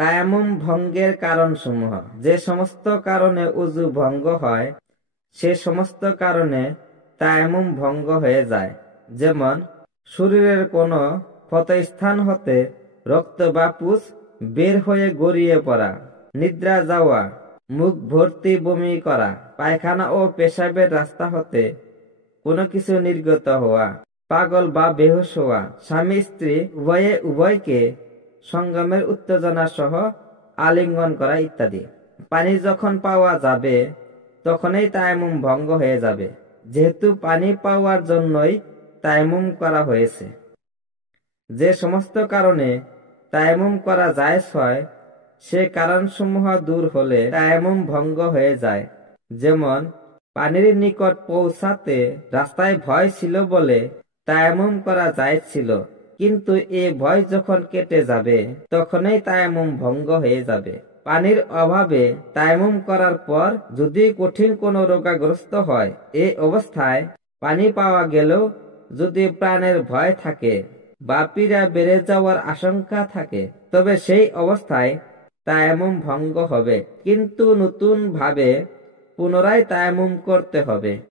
তায়াম্মুম ভঙ্গের কারণসমূহ। যে সমস্ত কারণে উযু ভঙ্গ হয় সে সমস্ত কারণে তায়াম্মুম ভঙ্গ হয়ে যায়। যেমন শরীরের কোনো ক্ষতস্থান হতে রক্ত বা পুঁজ বের হয়ে গড়িয়ে পড়া, নিদ্রা যাওয়া, মুখ ভর্তি বমি করা, পায়খানা ও পেশাবের রাস্তা হতে কোনো কিছু নির্গত হওয়া, পাগল বা বেহুশ হওয়া, স্বামী স্ত্রী উভয়কে সঙ্গমের উত্তেজনা সহ আলিঙ্গন করা ইত্যাদি। পানি যখন পাওয়া যাবে তখনই তায়াম্মুম ভঙ্গ হয়ে যাবে, যেহেতু পানি পাওয়ার জন্যই তায়াম্মুম করা হয়েছে। যে সমস্ত কারণে তায়াম্মুম করা জায়েজ হয় সে কারণসমূহ দূর হলে তায়াম্মুম ভঙ্গ হয়ে যায়। যেমন পানির নিকট পৌঁছাতে রাস্তায় ভয় ছিল বলে তায়াম্মুম করা জায়েজ ছিল, কিন্তু এ ভয় যখন কেটে যাবে তখনই তায়াম্মুম ভঙ্গ হয়ে যাবে। পানির অভাবে তায়াম্মুম করার পর যদি কঠিন কোনো রোগাগ্রস্ত হয়, এ অবস্থায় পানি পাওয়া গেলেও যদি প্রাণের ভয় থাকে বা পীড়া বেড়ে যাওয়ার আশঙ্কা থাকে তবে সেই অবস্থায় তায়াম্মুম ভঙ্গ হবে, কিন্তু নতুন ভাবে পুনরায় তায়াম্মুম করতে হবে।